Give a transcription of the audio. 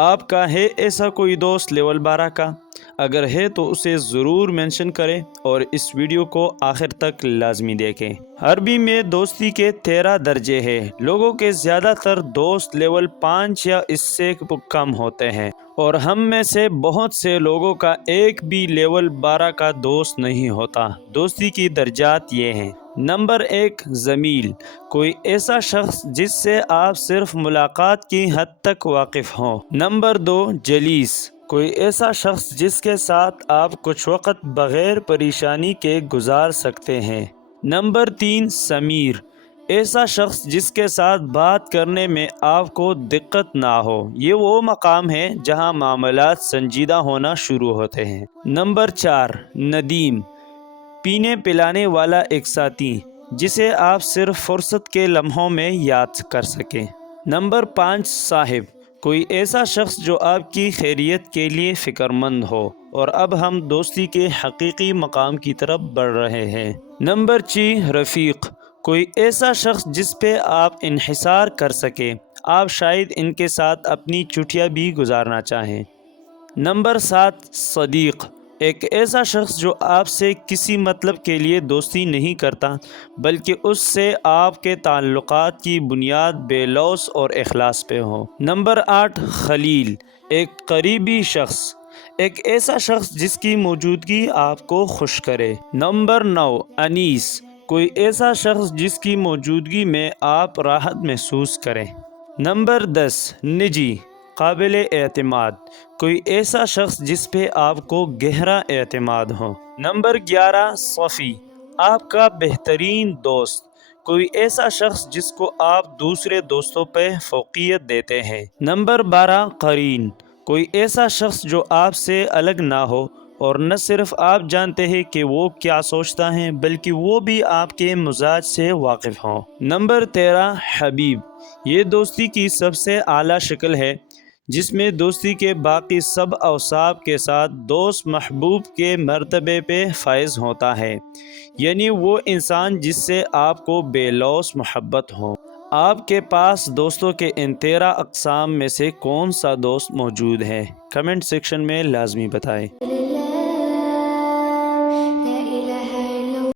آپ کا ہے ایسا کوئی دوست لیول 12 کا؟ اگر ہے تو اسے ضرور مینشن کریں اور اس ویڈیو کو آخر تک لازمی دیکھیں۔ عربی میں دوستی کے 13 درجے ہیں۔ لوگوں کے زیادہ تر دوست لیول 5 یا اس سے کم ہوتے ہیں، اور ہم میں سے بہت سے لوگوں کا ایک بھی لیول 12 کا دوست نہیں ہوتا۔ دوستی کی درجات یہ ہیں۔ نمبر 1، زمیل، کوئی ایسا شخص جس سے آپ صرف ملاقات کی حد تک واقف ہوں۔ نمبر 2، جلیس، کوئی ایسا شخص جس کے ساتھ آپ کچھ وقت بغیر پریشانی کے گزار سکتے ہیں۔ نمبر 3، سمیر، ایسا شخص جس کے ساتھ بات کرنے میں آپ کو دقت نہ ہو۔ یہ وہ مقام ہے جہاں معاملات سنجیدہ ہونا شروع ہوتے ہیں۔ نمبر 4، ندیم، پینے پلانے والا ایک ساتھی جسے آپ صرف فرصت کے لمحوں میں یاد کر سکیں۔ نمبر 5، صاحب، کوئی ایسا شخص جو آپ کی خیریت کے لیے فکر مند ہو۔ اور اب ہم دوستی کے حقیقی مقام کی طرف بڑھ رہے ہیں۔ نمبر 6، رفیق، کوئی ایسا شخص جس پہ آپ انحصار کر سکیں۔ آپ شاید ان کے ساتھ اپنی چھٹیاں بھی گزارنا چاہیں۔ نمبر 7، صدیق، ایک ایسا شخص جو آپ سے کسی مطلب کے لیے دوستی نہیں کرتا، بلکہ اس سے آپ کے تعلقات کی بنیاد بے لوث اور اخلاص پہ ہو۔ نمبر 8، خلیل، ایک قریبی شخص، ایک ایسا شخص جس کی موجودگی آپ کو خوش کرے۔ نمبر 9، انیس، کوئی ایسا شخص جس کی موجودگی میں آپ راحت محسوس کریں۔ نمبر 10، نجی، قابل اعتماد، کوئی ایسا شخص جس پہ آپ کو گہرا اعتماد ہو۔ نمبر 11، صفی، آپ کا بہترین دوست، کوئی ایسا شخص جس کو آپ دوسرے دوستوں پہ فوقیت دیتے ہیں۔ نمبر 12، قرین، کوئی ایسا شخص جو آپ سے الگ نہ ہو اور نہ صرف آپ جانتے ہیں کہ وہ کیا سوچتا ہے، بلکہ وہ بھی آپ کے مزاج سے واقف ہوں۔ نمبر 13، حبیب، یہ دوستی کی سب سے اعلیٰ شکل ہے جس میں دوستی کے باقی سب اوصاف کے ساتھ دوست محبوب کے مرتبے پہ فائز ہوتا ہے، یعنی وہ انسان جس سے آپ کو بے لوث محبت ہو۔ آپ کے پاس دوستوں کے ان 13 اقسام میں سے کون سا دوست موجود ہے؟ کمنٹ سیکشن میں لازمی بتائیں۔